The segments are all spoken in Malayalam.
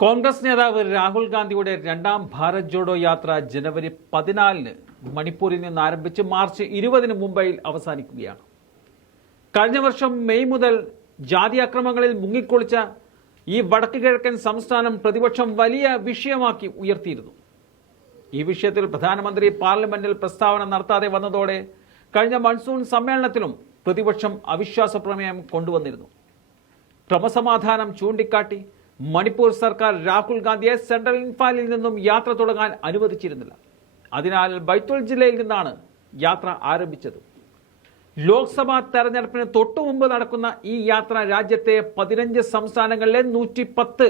കോൺഗ്രസ് നേതാവ് രാഹുൽ ഗാന്ധിയുടെ രണ്ടാം ഭാരത് ജോഡോ യാത്ര ജനുവരി പതിനാലിന് മണിപ്പൂരിൽ നിന്ന് ആരംഭിച്ച് മാർച്ച് ഇരുപതിന് മുംബൈയിൽ അവസാനിക്കുകയാണ്. കഴിഞ്ഞ വർഷം മെയ് മുതൽ ജാതി അക്രമങ്ങളിൽ മുങ്ങിക്കൊളിച്ച ഈ വടക്ക് കിഴക്കൻ സംസ്ഥാനം പ്രതിപക്ഷം വലിയ വിഷയമാക്കി ഉയർത്തിയിരുന്നു. ഈ വിഷയത്തിൽ പ്രധാനമന്ത്രി പാർലമെന്റിൽ പ്രസ്താവന നടത്താതെ വന്നതോടെ കഴിഞ്ഞ മൺസൂൺ സമ്മേളനത്തിലും പ്രതിപക്ഷം അവിശ്വാസ പ്രമേയം കൊണ്ടുവന്നിരുന്നു. ക്രമസമാധാനം ചൂണ്ടിക്കാട്ടി മണിപ്പൂർ സർക്കാർ രാഹുൽ ഗാന്ധിയെ സെൻട്രൽ ഇൻഫാലിൽ നിന്നും യാത്ര തുടങ്ങാൻ അനുവദിച്ചിരുന്നില്ല. അതിനാൽ ബൈത്തുൽ ജില്ലയിൽ നിന്നാണ് യാത്ര ആരംഭിച്ചത്. ലോക്സഭാ തെരഞ്ഞെടുപ്പിന് തൊട്ടു മുമ്പ് നടക്കുന്ന ഈ യാത്ര രാജ്യത്തെ പതിനഞ്ച് സംസ്ഥാനങ്ങളിലെ നൂറ്റി പത്ത്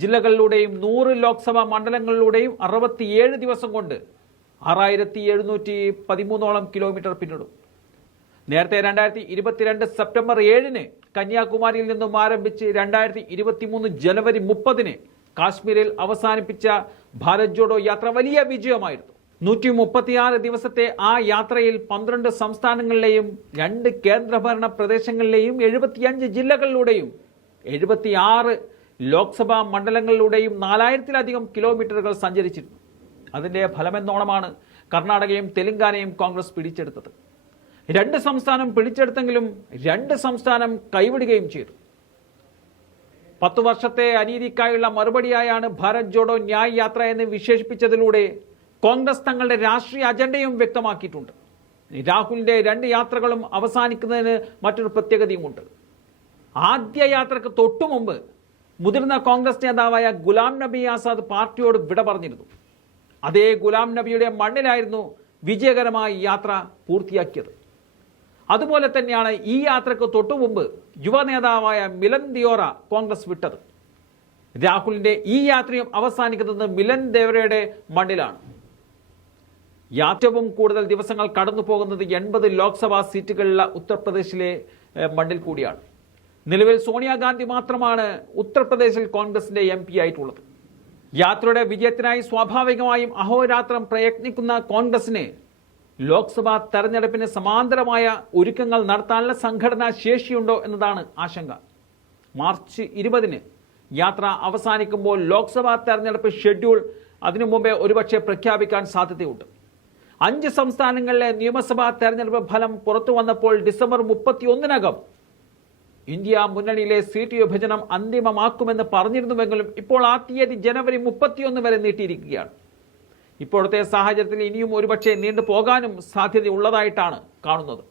ജില്ലകളിലൂടെയും നൂറ് ലോക്സഭാ മണ്ഡലങ്ങളിലൂടെയും അറുപത്തിയേഴ് ദിവസം കൊണ്ട് ആറായിരത്തി എഴുന്നൂറ്റി പതിമൂന്നോളം കിലോമീറ്റർ പിന്നിടും. നേരത്തെ രണ്ടായിരത്തി ഇരുപത്തിരണ്ട് സെപ്റ്റംബർ ഏഴിന് കന്യാകുമാരിയിൽ നിന്നും ആരംഭിച്ച് രണ്ടായിരത്തി ഇരുപത്തിമൂന്ന് ജനുവരി മുപ്പതിന് കാശ്മീരിൽ അവസാനിപ്പിച്ച ഭാരത് ജോഡോ യാത്ര വലിയ വിജയമായിരുന്നു. നൂറ്റി മുപ്പത്തിയാറ് ദിവസത്തെ ആ യാത്രയിൽ പന്ത്രണ്ട് സംസ്ഥാനങ്ങളിലെയും രണ്ട് കേന്ദ്രഭരണ പ്രദേശങ്ങളിലെയും എഴുപത്തിയഞ്ച് ജില്ലകളിലൂടെയും എഴുപത്തിയാറ് ലോക്സഭാ മണ്ഡലങ്ങളിലൂടെയും നാലായിരത്തിലധികം കിലോമീറ്ററുകൾ സഞ്ചരിച്ചിരുന്നു. അതിന്റെ ഫലമെന്നോണമാണ് കർണാടകയും തെലങ്കാനയും കോൺഗ്രസ് പിടിച്ചെടുത്തത്. രണ്ട് സംസ്ഥാനം പിടിച്ചെടുത്തെങ്കിലും രണ്ട് സംസ്ഥാനം കൈവിടുകയും ചെയ്തു. പത്തു വർഷത്തെ അനീതിക്കായുള്ള മറുപടിയായാണ് ഭാരത് ജോഡോ ന്യായ് യാത്ര എന്ന് വിശേഷിപ്പിച്ചതിലൂടെ കോൺഗ്രസ് തങ്ങളുടെ രാഷ്ട്രീയ അജണ്ടയും വ്യക്തമാക്കിയിട്ടുണ്ട്. രാഹുലിന്റെ രണ്ട് യാത്രകളും അവസാനിക്കുന്നതിന് മറ്റൊരു പ്രത്യേകതയുമുണ്ട്. ആദ്യ യാത്രയ്ക്ക് തൊട്ടു മുമ്പ് മുതിർന്ന കോൺഗ്രസ് നേതാവായ ഗുലാം നബി ആസാദ് പാർട്ടിയോട് വിട പറഞ്ഞിരുന്നു. അതേ ഗുലാം നബിയുടെ മണ്ണിലായിരുന്നു വിജയകരമായി യാത്ര പൂർത്തിയാക്കിയത്. അതുപോലെ തന്നെയാണ് ഈ യാത്രയ്ക്ക് തൊട്ടു മുമ്പ് യുവ നേതാവായ മിലൻ ദിയോറ കോൺഗ്രസ് വിട്ടത്. രാഹുലിന്റെ ഈ യാത്രയും അവസാനിക്കുന്നത് മിലൻ ദേവരയുടെ മണ്ണിലാണ്. ഏറ്റവും കൂടുതൽ ദിവസങ്ങൾ കടന്നു പോകുന്നത് എൺപത് ലോക്സഭാ സീറ്റുകളുള്ള ഉത്തർപ്രദേശിലെ മണ്ണിൽ കൂടിയാണ്. നിലവിൽ സോണിയാഗാന്ധി മാത്രമാണ് ഉത്തർപ്രദേശിൽ കോൺഗ്രസിന്റെ എം പി ആയിട്ടുള്ളത്. യാത്രയുടെ വിജയത്തിനായി സ്വാഭാവികമായും അഹോരാത്രം പ്രയത്നിക്കുന്ന കോൺഗ്രസിന് ലോക്സഭാ തെരഞ്ഞെടുപ്പിന് സമാന്തരമായ ഒരുക്കങ്ങൾ നടത്താനുള്ള സംഘടനാ ശേഷിയുണ്ടോ എന്നതാണ് ആശങ്ക. മാർച്ച് ഇരുപതിന് യാത്ര അവസാനിക്കുമ്പോൾ ലോക്സഭാ തെരഞ്ഞെടുപ്പ് ഷെഡ്യൂൾ അതിനു മുമ്പേ ഒരുപക്ഷെ പ്രഖ്യാപിക്കാൻ സാധ്യതയുണ്ട്. അഞ്ച് സംസ്ഥാനങ്ങളിലെ നിയമസഭാ തെരഞ്ഞെടുപ്പ് ഫലം പുറത്തു വന്നപ്പോൾ ഡിസംബർ മുപ്പത്തിയൊന്നിനകം ഇന്ത്യ മുന്നണിയിലെ സീറ്റ് വിഭജനം അന്തിമമാക്കുമെന്ന് പറഞ്ഞിരുന്നുവെങ്കിലും ഇപ്പോൾ ആ തീയതി ജനുവരി മുപ്പത്തിയൊന്ന് വരെ നീട്ടിയിരിക്കുകയാണ്. ഇപ്പോഴത്തെ സാഹചര്യത്തിൽ ഇനിയും ഒരുപക്ഷെ നീണ്ടു പോകാനും സാധ്യതയുള്ളതായിട്ടാണ് കാണുന്നത്.